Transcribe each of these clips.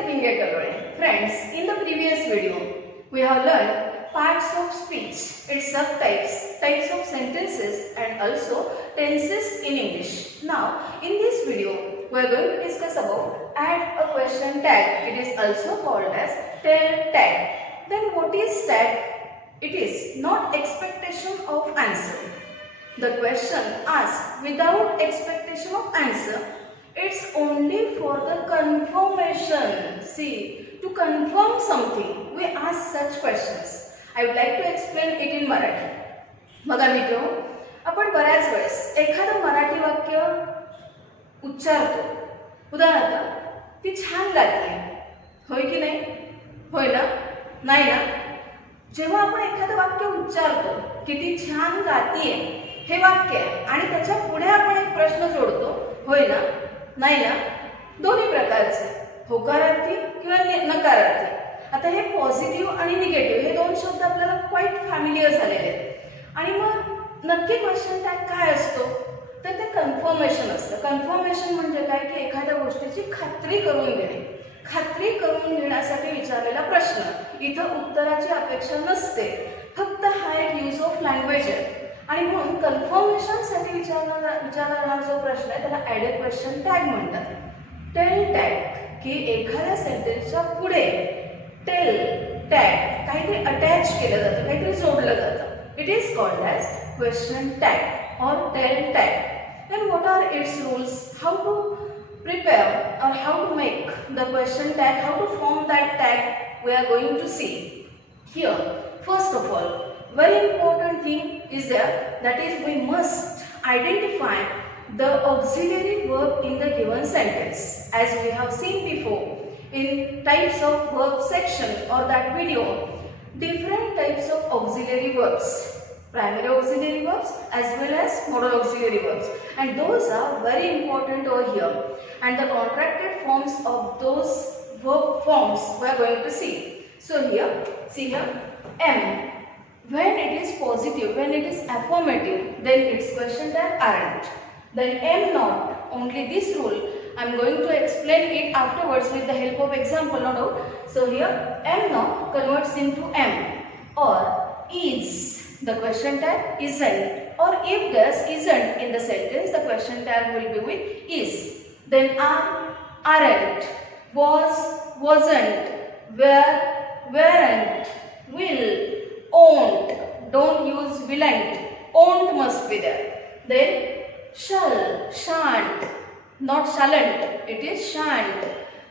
Lalita Bhinge Kallole. Friends, in the previous video, we have learned parts of speech, its subtypes, types of sentences and also tenses in English. Now, in this video, we are going to discuss about add a question tag. It is also called as tell tag. Then what is tag? It is not expectation of answer. The question asked without expectation of answer. It's only for the confirmation. See, to confirm something, we ask such questions. I would like to explain it in Marathi. बघा मित्रो, आपण बऱ्याच वेळेस एखादं मराठी वाक्य उच्चारतो. उदाहरणार्थ, ती छान गाते. होय की नाही? होय ना? नाही ना? जेव्हा आपण एखादं वाक्य उच्चारतो, किती छान गातीये हे वाक्य आहे आणि त्याच्या पुढे आपण एक प्रश्न जोडतो. होय ना? नाही ना? दोन्ही प्रकारचे, होकारार्थी किंवा नकारार्थी. आता हे पॉझिटिव्ह आणि निगेटिव्ह हे दोन शब्द आपल्याला क्वाईट फॅमिलियर झालेले आहेत. आणि मग नक्की क्वेश्चन टॅग काय असतो? तर ते कन्फर्मेशन असतं. कन्फर्मेशन म्हणजे काय की एखाद्या गोष्टीची खात्री करून घेणे. खात्री करून घेण्यासाठी विचारलेला प्रश्न. इथं उत्तराची अपेक्षा नसते, फक्त हा एक यूज ऑफ लँग्वेज आहे. आणि म्हणून कन्फर्मेशनसाठी विचारला जो प्रश्न आहे त्याला ॲड क्वेश्चन टॅग म्हणतात. टेल टॅग की एखाद्या सेंटेन्सच्या पुढे टेल टॅग काहीतरी अटॅच केलं जातं, काहीतरी जोडलं जातं. It is called as question tag और tail tag. Then what are its rules? How to prepare or how to make the question tag, how to form that tag, we are going to see here. First of all, very important thing is there, that is we must identify the auxiliary verb in the given sentence. As we have seen before in types of verb section or that video, different types of auxiliary verbs, primary auxiliary verbs as well as modal auxiliary verbs, and those are very important over here. And the contracted forms of those verb forms we are going to see. So here, see here, am. When it is positive, when it is affirmative, then its question tag aren't. Then am not, only this rule. I am going to explain it afterwards with the help of example, no doubt. So here, am not converts into am. Or is, the question tag isn't. Or if there's isn't in the sentence, the question tag will be with is. Then are, aren't, was, wasn't, were, weren't, will, won't. Don't use willn't. Won't must be there. Then shall, shan't, not shalln't. It is shan't.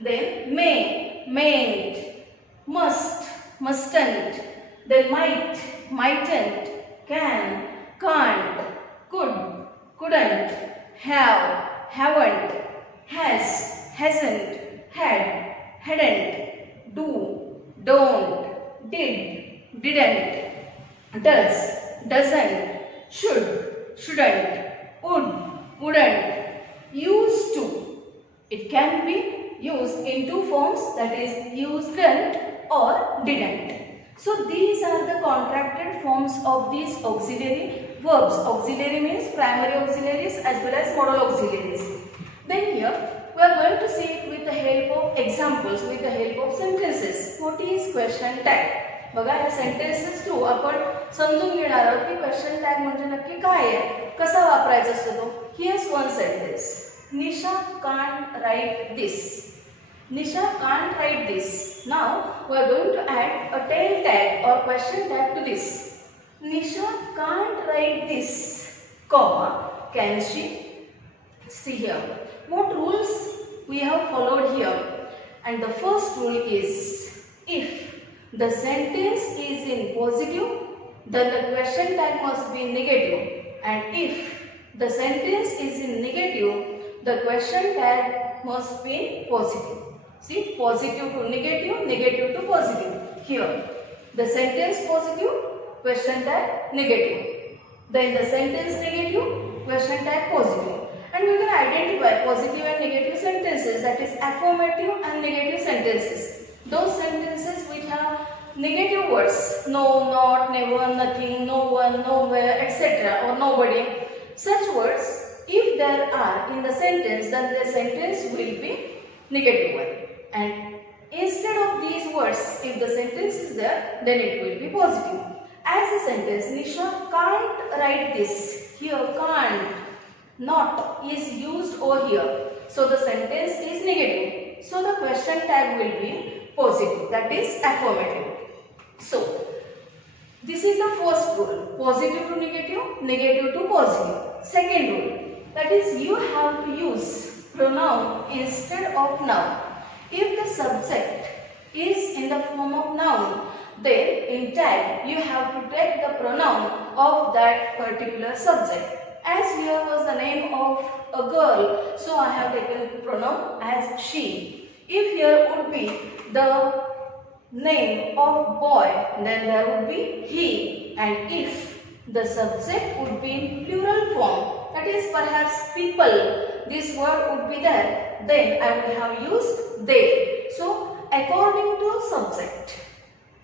Then may, mayn't, must, mustn't. Then might, mightn't, can, can't, could, couldn't, have, haven't, has, hasn't, had, hadn't, do, don't, did, didn't, does, doesn't, should, shouldn't, would, wouldn't, used to. It can be used in two forms, that is usedn't or didn't. So these are the contracted forms of these auxiliary verbs. Auxiliary means primary auxiliaries as well as modal auxiliaries. Then here we are going to see it with the help of examples, with the help of sentences. What is question tag? बघा या sentences through आपण समजून घेणार आहोत की question tag म्हणजे नक्की काय आहे, कसा वापरायचा असतो तो. Here's one sentence. Nisha can't write this. Nisha can't write this. Now we are going to add a tail tag or question tag to this. Nisha can't write this, comma, can she? See here, what rules we have followed here. And the first rule is, if the sentence is in positive, then the question tag must be negative. And if the sentence is in negative, the question tag must be positive. See, positive to negative, negative to positive. Here, the sentence positive, question tag negative. Then the sentence negative, question tag positive. And we can identify positive and negative sentences, that is affirmative and negative sentences. Those sentences which have negative words, no, not, never, nothing, no one, nowhere, etc. or nobody. Such words, if there are in the sentence, then the sentence will be negative one. And Instead of these words, if the sentence is there, then it will be positive. As the sentence, Nisha can't write this. Here, can't, not is used over here. So the sentence is negative. So the question tag will be positive, that is affirmative. So this is the first rule, positive to negative, negative to positive. Second rule, that is you have to use pronoun instead of noun. If the subject is in the form of noun, then in tag you have to take the pronoun of that particular subject. As here was the name of a girl, so I have taken pronoun as she. If here would be the name of boy, then there would be he. And if the subject would be in plural form, that is perhaps people, this word would be there, then I would have used they. So according to subject,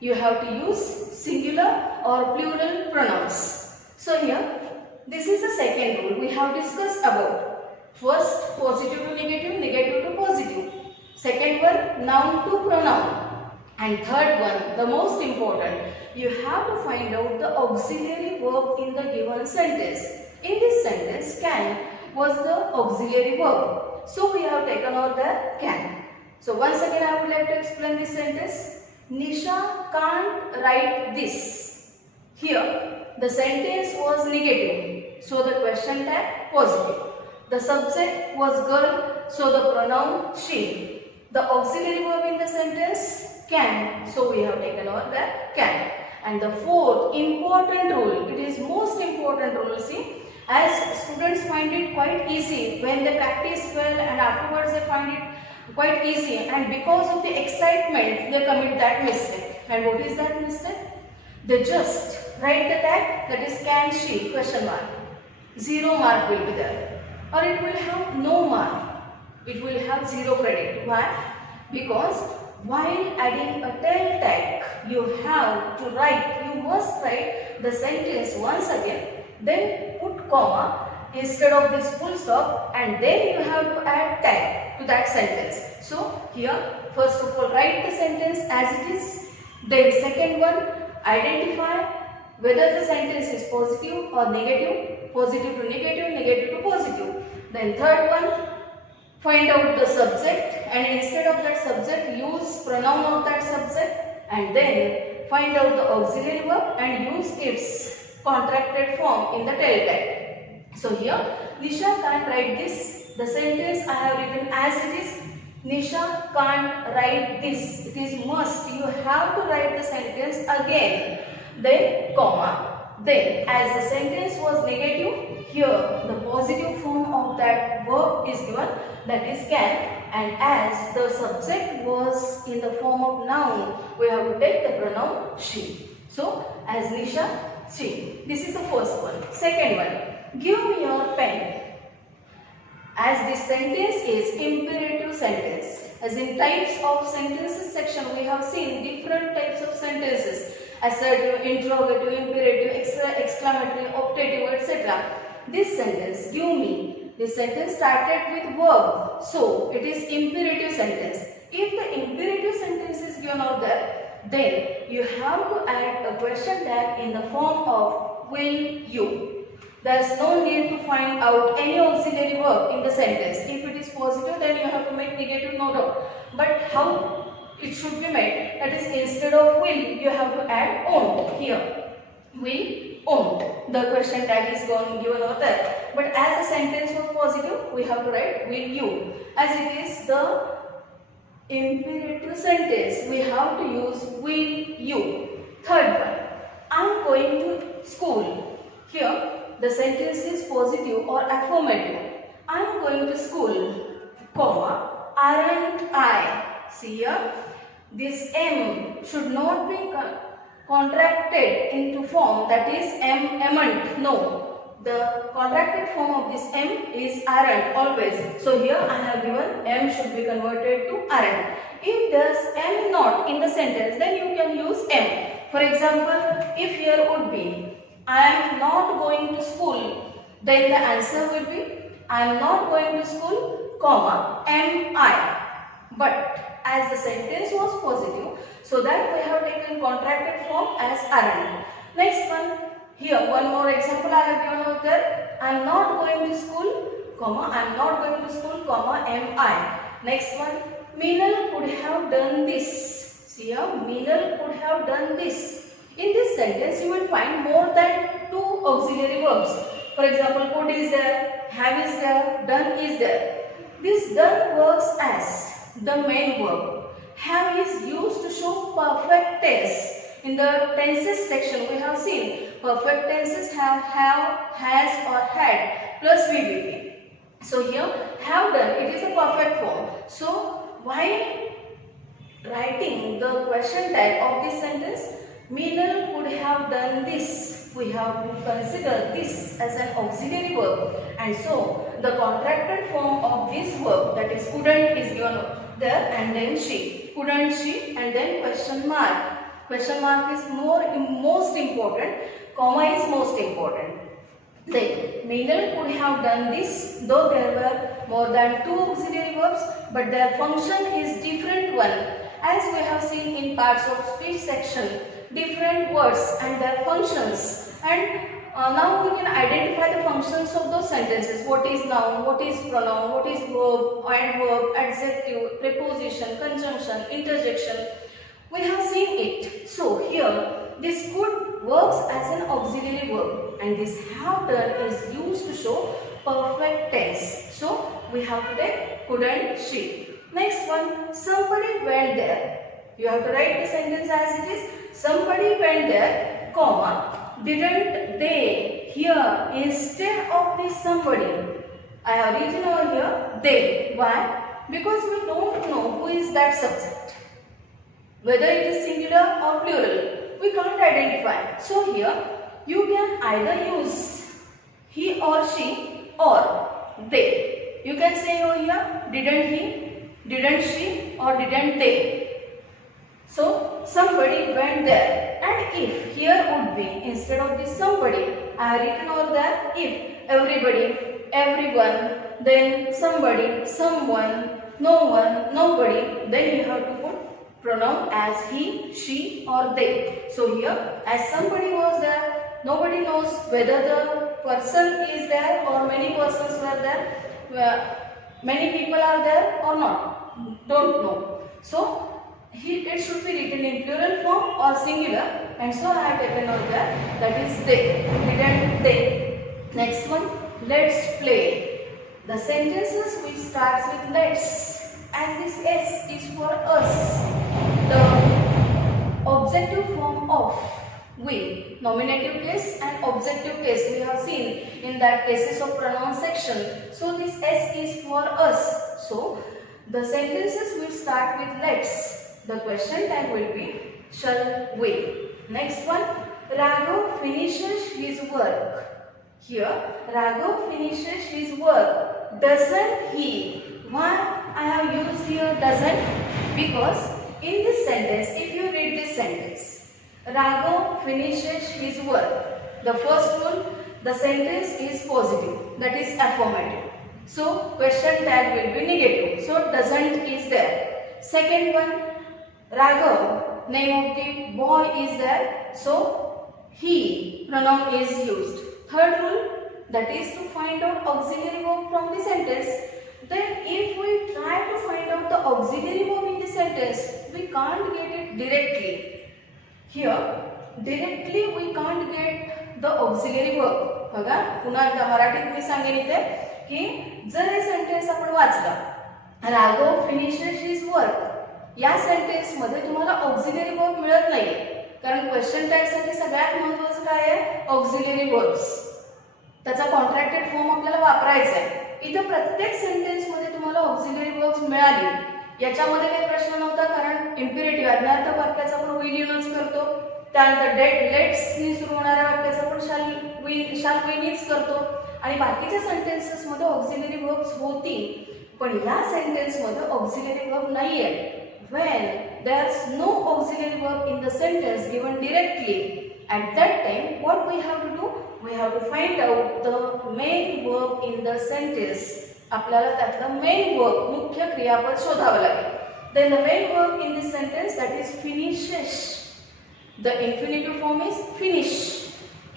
you have to use singular or plural pronouns. So here, this is the second rule we have discussed about. First, positive to negative, negative to positive. Second one, noun to pronoun. And third one, the most important, you have to find out the auxiliary verb in the given sentence. In this sentence, can was the auxiliary verb. So we have taken out the can. So once again I would like to explain this sentence. Nisha can't write this. Here, the sentence was negative. So the question tag positive. The subject was girl. So the pronoun she. The auxiliary verb in the sentence can. So we have taken out the can. And the fourth important rule, it is most important rule, see, as students find it quite easy when they practice well and afterwards they find it quite easy, and because of the excitement they commit that mistake. And what is that mistake? They just write the tag, that is can she, question mark. 0 mark will be there. Or it will have no mark. It will have 0 credit. Why? Because while adding a tail tag, you have to write, you must write the sentence once again, then put comma instead of this full stop, and then you have to add tag to that sentence. So here, first of all, write the sentence as it is. Then second one, identify whether the sentence is positive or negative, positive to negative, negative to positive. Then third one, find out the subject, and instead of that subject, use pronoun of that subject, and then find out the auxiliary verb and use its contracted form in the tail tag. So here, Nisha can't write this. The sentence I have written as it is. Nisha can't write this. It is must. You have to write the sentence again. Then comma. Then as the sentence was negative, here the positive form of that verb is given, that is can. And as the subject was in the form of noun, we have to take the pronoun she. So as Nisha, she. This is the first one. Second one, give me your pen. As this sentence is imperative sentence. As in types of sentences section, we have seen different types of sentences. Assertive, interrogative, imperative, exclamatory, optative, etc. This sentence, give me. This sentence started with verb. So it is imperative sentence. If the imperative sentence is given out there, then you have to add a question tag in the form of will you. There is no need to find out any auxiliary verb in the sentence. If it is positive, then you have to make negative, no doubt. But how it should be made? That is, instead of will, you have to add won't here. Will, won't. The question tag is given over there. But as the sentence was positive, we have to write will you. As it is the imperative sentence, we have to use will you. Third one, I am going to school. Here, the sentence is positive or affirmative. I am going to school, comma, aren't I? See here, this M should not be contracted into form, that is amn't. No, the contracted form of this M is aren't always. So here I have given M should be converted to aren't. If there's M not in the sentence, then you can use M. For example, if here would be I am not going to school, then the answer will be I am not going to school, comma, am I. But as the sentence was positive, so that we have taken contracted form as aren't. Next one, here one more example I have given over there. I am not going to school, comma, I am not going to school, comma, am I. Next one, Meenal could have done this. See here, Meenal could have done this. In this sentence, you will find more than 2 auxiliary verbs. For example, could is there, have is there, done is there. This done works as the main verb. Have is used to show perfect tense. In the tenses section, we have seen perfect tenses have, has or had plus VVP. So here, have done, it is a perfect form. So, while writing the question tag of this sentence, Meenal could have done this. We have to consider this as an auxiliary verb, and so the contracted form of this verb, that is couldn't, is given there, and then she. Couldn't she, and then question mark. Question mark is most important, comma is most important. Then Meenal could have done this, though there were more than 2 auxiliary verbs, but their function is different one. As we have seen in parts of speech section, different words and their functions, and now we can identify the functions of those sentences. What is noun, what is pronoun, what is verb, adverb, adjective, preposition, conjunction, interjection. We have seen it. So here this could works as an auxiliary verb, and this have done is used to show perfect tense. So we have to take couldn't she. Next one, somebody went there. You have to write the sentence as it is. Somebody went there, comma, didn't they. Here instead of this somebody, I have written over here they. Why? Because we don't know who is that subject. Whether it is singular or plural, we can't identify. So here you can either use he or she or they. You can say over here didn't he, didn't she, or didn't they. So somebody went there, and if here would be instead of this somebody, I have written over there if everybody, everyone, then somebody, someone, no one, nobody, then you have to put pronoun as he, she, or they. So here, as somebody was there, nobody knows whether the person is there or many persons were there, many people are there or not, don't know. So it should be written in plural form or singular, and so I have taken out there, that is they, didn't they. Next one, let's play. The sentences which starts with let's, as this S is for us, the objective form of we, nominative case and objective case we have seen in that cases of pronoun section. So this S is for us. So the sentences will start with let's. The question tag will be shall we. Next one, Raghav finishes his work. Here Raghav finishes his work. Doesn't he? Why I have used here doesn't? Because in this sentence, if you read this sentence, Raghav finishes his work. The first rule, the sentence is positive, that is affirmative. So question tag will be negative. So doesn't is there. Second one, Raghav, name of the boy is there. So he pronoun is used. Third rule, that is to find out auxiliary verb from the sentence. Then if we try to find out the auxiliary verb in the sentence, we can't get it directly. Here, directly we can't get the auxiliary verb. बघा, पुन्हा एकदा मराठीत मी सांगेन इथे की जर हे sentence आपण वाचलं, राघव फिनिशेस हिज वर्क, या सेंटेन्स मध्ये तुम्हाला ऑक्झिलरी वर्ब मिळत नाही, कारण क्वेश्चन टॅग साठी सगळ्यात महत्त्वाचं काय आहे, ऑक्झिलरी वर्ब्स. त्याचा कॉन्ट्रॅक्टेड फॉर्म आपल्याला वापरायचा आहे. इथे प्रत्येक सेंटेन्स मध्ये तुम्हाला ऑक्झिलरी वर्ब्स मिळाली, याच्यामध्ये काही प्रश्न नव्हता, कारण इम्पेरेटिव्ह ज्ञार्थ वाक्याचा आपण विल यूज करतो, त्यानंतर लेट्स नी सुरू होणाऱ्या वाक्याचा आपण शाल वीनीच करतो, आणि बाकीच्या सेंटेन्सेस मध्ये ऑक्झिलरी वर्ब्स होती, पण या सेंटेन्स मध्ये ऑक्झिलरी वर्ब नाहीये. When there's no auxiliary verb in the sentence given directly, at that time what we have to do? We have to find out the main verb in the sentence. आपल्याला त्यातलं main verb, मुख्य क्रियापद शोधावं लागेल. Then the main verb in this sentence, that is finishes. The infinitive form is finish.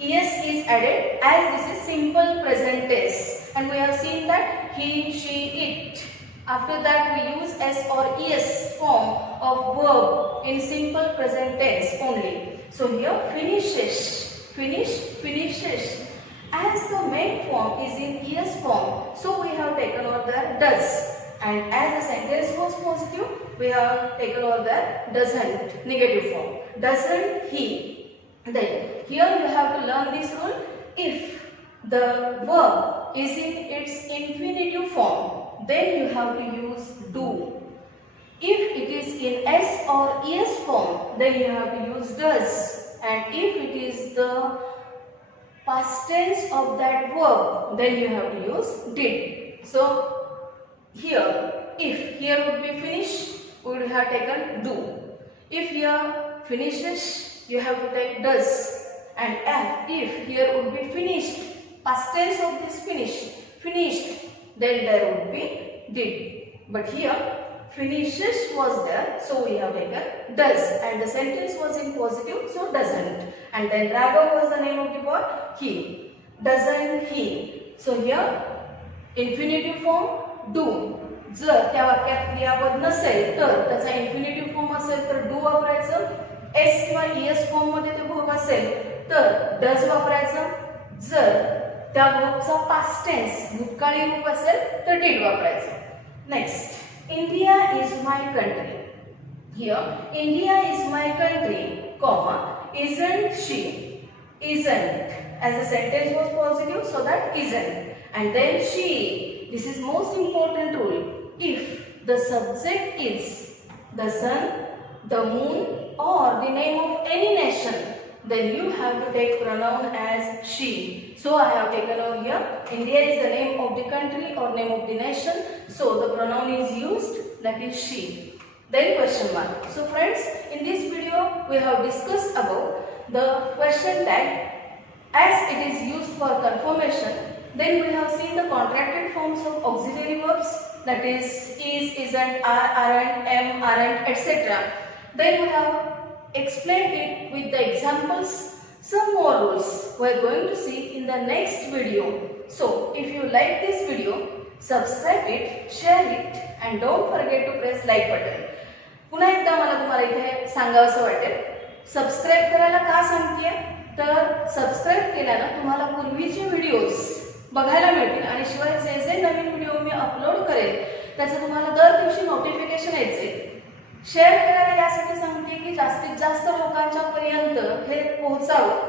Es is added as this is simple present tense, and we have seen that he, she, it. After that we use s or es form of verb in simple present tense only. So here finishes, finish, finishes. As the main form is in es form, so we have taken over the does. And as the sentence was positive, we have taken over the doesn't, negative form. Doesn't he? Then here you have to learn this rule. If the verb is in its infinitive form, then you have to use do. If it is in s or es form, then you have to use does. And if it is the past tense of that verb, then you have to use did. So here, if here would be finish, we would have taken do. If here finishes, you have to take does. And if here would be finished, past tense of this finished, then there would be did. But here finishes was there, so we have taken does, and the sentence was in positive, so doesn't. And then Raghav was the name of the boy, he. Doesn't he? So here infinitive form do. जर त्या वाक्यात क्रियापद नसेल तर त्याचा infinitive form असेल तर do वापरायचं. एस किंवा ईएस फॉर्म मध्ये ते वर्ब असेल तर डज वापरायचं. जर त्या वर्बचा पास्ट टेन्स भूतकाळी रूप असेल तर डिड वापरायचं. Next, India is my country. Here India is my country, comma, isn't she? Isn't. As the sentence was positive, so that isn't. And then she. This is most important rule. If the subject is the sun, the moon, or the name of any nation, then you have to take pronoun as she. So I have taken over here. India is the name of the country or name of the nation. So the pronoun is used, that is she. Then question mark. So friends, in this video we have discussed about the question tag. As it is used for confirmation, then we have seen the contracted forms of auxiliary verbs, that is, isn't, are, aren't, am, aren't, etc. Then we have explained it with the examples. Some more rules we are going to see in the next video. So if you like this video, subscribe it, share it, and don't forget to press like button. पुन्हा एकदा मला तुम्हाला इथे सांगावंसं वाटेल, subscribe करायला का सांगतेय तर सबस्क्राइब केल्यानं तुम्हाला पूर्वीचे व्हिडिओज बघायला मिळतील आणि शिवाय जे जे नवीन व्हिडिओ मी अपलोड करेल त्याचं तुम्हाला दर दिवशी नोटिफिकेशन यायचे. शेअर करायला यासाठी सांगते की जास्तीत जास्त लोकांच्या पर्यंत हे पोहोचावं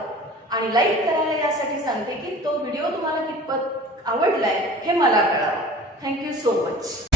आणि लाईक करायला यासाठी सांगते की तो व्हिडिओ तुम्हाला कितपत आवडलाय हे मला कळावं. Thank you so much.